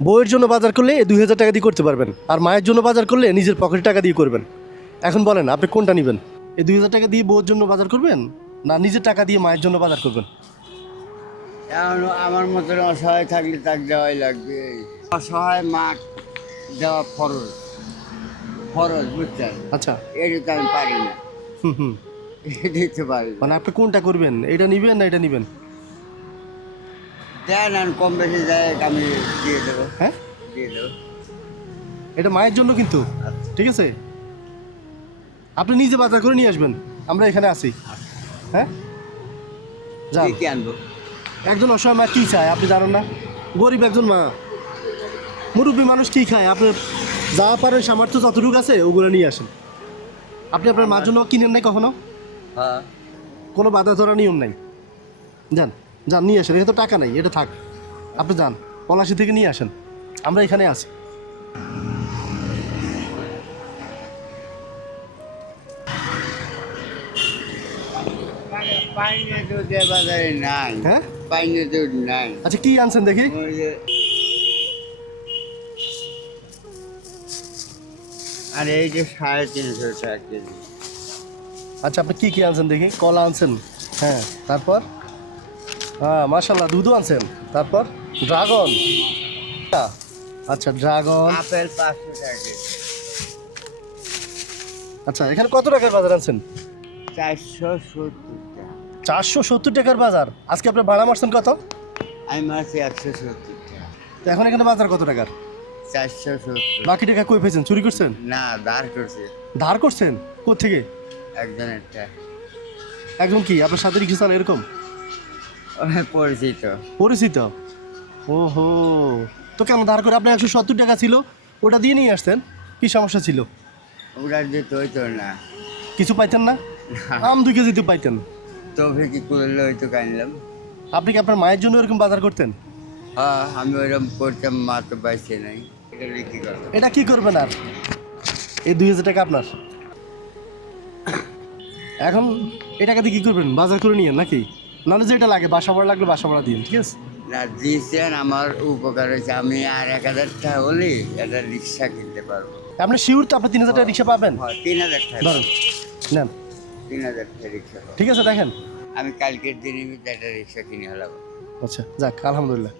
বউয়ের জন্য বাজার করলে 2000 টাকা দিয়ে করতে পারবেন, আর মায়ের জন্য বাজার করলে নিজের পকেটে টাকা দিয়ে করবেন। এখন বলেন আপনি কোনটা নেবেন? এই 2000 টাকা দিয়ে বউয়ের জন্য বাজার করবেন, না নিজের টাকা দিয়ে মায়ের জন্য বাজার করবেন? এখন আমার মতন অসহায় থাকলে তাকে দেওয়াই লাগবে। অসহায় মা দেওয়া ফরজ ফরজ, বুঝছেন? আচ্ছা, এটা তো আমি পারি না, হুম, দিতে পারি না। মানে আপনি কোনটা করবেন? এটা নিবেন না এটা নিবেন? দেন আর কম বেশি দেয় আমি দিয়ে দেবো, হ্যাঁ, দিয়ে দেবো। এটা মায়ের জন্য কিন্তু, ঠিক আছে? আপনি নিজে বাজার করে নিয়ে আসবেন, আমরা এখানে আছি। হ্যাঁ, যান। কি আনবো? একজন অসহায় মা কী চায় আপনি জানেন না? গরিব একজন মা, মুরব্বী মানুষ কী খায় আপনি যা পারেন সামর্থ্য যতটুকু আছে ওগুলো নিয়ে আসেন। আপনি আপনার মার জন্য কিনেন নাই কখনো? হ্যাঁ, কোনো বাধা ধরা নিয়ম নাই। যান যান নিয়ে আসেন, এটা তো টাকা নাই, এটা থাক। আপনি যান, পলাশি থেকে নিয়ে আসেন, আমরা এখানে আছি। পাইনে দুধ বাজারে নাই। হ্যাঁ, পাইনে দুধ নাই। আচ্ছা কী আনছেন দেখি? ওই যে আর এই যে 350 টাকা কেজি। আচ্ছা আপনি কী আনছেন দেখি? কলা আনছেন, হ্যাঁ, তারপর হ্যাঁ মাশাল্লাহ দুধও আনছেন, তারপর ড্রাগন, আচ্ছা ড্রাগন। আপেল 500 টাকা কেজি। আচ্ছা এখানে কত টাকার বাজার আনছেন? 470 টাকা। 470 টাকার বাজার। আজকে আপনার ভাড়া মারছেন কত? আমি মারছি 170 টাকা। তো এখন এখানে বাজার কত টাকার? 470। বাকি টাকা কই পেয়েছেন? চুরি করছেন? না, ধার করছে ধার করছেন? কোত্থেকে? একজনের টা। একজন কি আপনার সাথে রিক্সা চালায় এরকম পরিচিত। পরিচিত? ওহো, তো কেন ধার করে? আপনার 170 টাকা ছিল, ওটা দিয়ে নিয়ে আসতেন, কি সমস্যা ছিল? ওরা দিতে হইতো না। কিছু পাইতেন না? আম 2 কেজি তো পাইতেন। তবে কি করলে হয়তো কানলাম। আপনি কি আপনার মায়ের জন্য এরকম বাজার করতেন? হ্যাঁ, আমি ওইরকম করতাম, মা তো পাইছে নাই। এটা বিক্রি করতাম। এটা কি করবেন আর? এই 2000 টাকা আপনার। এখন এই টাকা দিয়ে কী করবেন? বাজার করে নিয়েন নাকি? নাহলে যেটা লাগে বাসা ভাড়া লাগলে বাসা ভাড়া দিন, ঠিক আছে? না, দিয়েছেন, আমার উপকার হয়েছে। আমি আর 1000 টাকা হলে একটা রিক্সা কিনতে পারবো। আপনি শিওর তো আপনি 3000 টাকা রিক্সা পাবেন? হ্যাঁ, 3000 টাকা। ধরুন, নেন, 3000 টাকা রিক্সা পাবো। ঠিক আছে দেখেন। আমি কালকের দিনে একটা রিক্সা কিনে হলাম। আচ্ছা যাক, আলহামদুলিল্লাহ।